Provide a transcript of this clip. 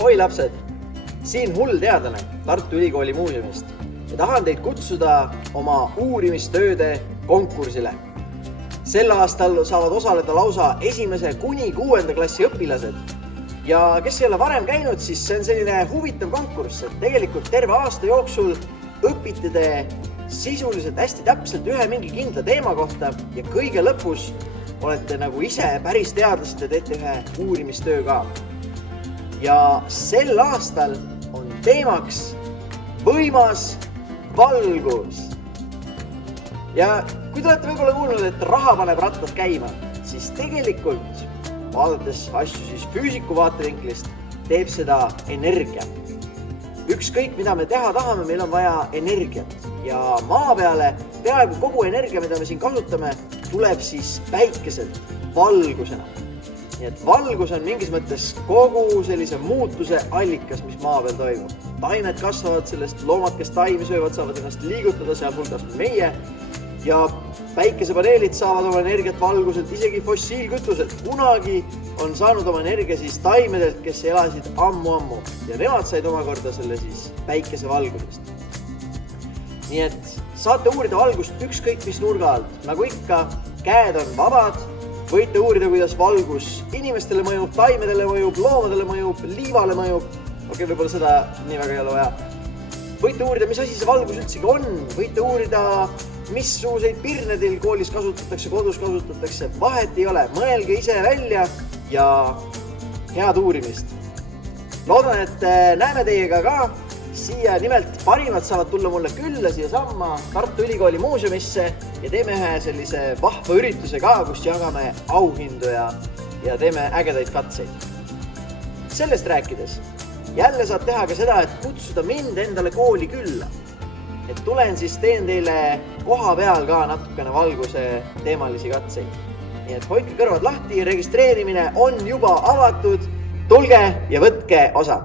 Ahoi lapsed! Siin hull teadlane Tartu Ülikooli muuseumist ja tahan teid kutsuda oma uurimistööde konkursile. Sel aastal saavad osaleda lausa 1. kuni 6. klassi õpilased. Ja kes ei ole varem käinud, siis see on selline huvitav konkurss, et tegelikult terve aasta jooksul õpite te sisuliselt hästi täpselt ühe mingi kindla teema kohta ja kõige lõpus olete nagu ise päris teadlased ja teete ühe uurimistöö ka. Ja sel aastal on teemaks võimas valgus. Ja kui te olete võib-olla kuulnud, et raha paneb rattad käima, siis tegelikult, vaadates asju siis füüsiku vaatevinklist, teeb seda energia. Ükskõik, mida me teha tahame, meil on vaja energiat. Ja maa peale peaaegu kogu energia, mida me siin kasutame, tuleb siis päikeselt valgusena. Nii et valgus on mingis mõttes kogu sellise muutuse allikas, mis maa peal toimub. Taimed kasvavad sellest, loomad, kes taimi söövad, saavad ennast liigutada, sealhulgas meie. Ja päikesepaneelid saavad oma energiat valguselt, isegi fossiilkütused. Kunagi on saanud oma energia siis taimedelt, kes elasid ammu. Ja nemad said omakorda selle siis päikesevalgusest. Nii et saate uurida valgust ükskõik mis nurga alt. Nagu ikka, käed on vabad. Võite uurida, kuidas valgus inimestele mõjub, taimedele mõjub, loomadele mõjub, liivale mõjub. Okei, võib-olla seda nii väga ei ole vaja. Võite uurida, mis asi see valgus üldsegi on. Võite uurida, missuguseid pirne teil koolis kasutatakse, kodus kasutatakse. Vahet ei ole, mõelge ise välja ja head uurimist. Loodan, et näeme teiega ka. Siia nimelt parimad saavad tulla mulle külla siia samma Tartu Ülikooli muuseumisse ja teeme ühe sellise vahva ürituse ka, kus jagame auhindu ja teeme ägedaid katseid. Sellest rääkides, jälle saab teha ka seda, et kutsuda mind endale kooli külla. Et tulen siis teen teile koha peal ka natukene valguse teemalisi katseid. Nii et hoidke kõrvad lahti, registreerimine on juba avatud, tulge ja võtke osa!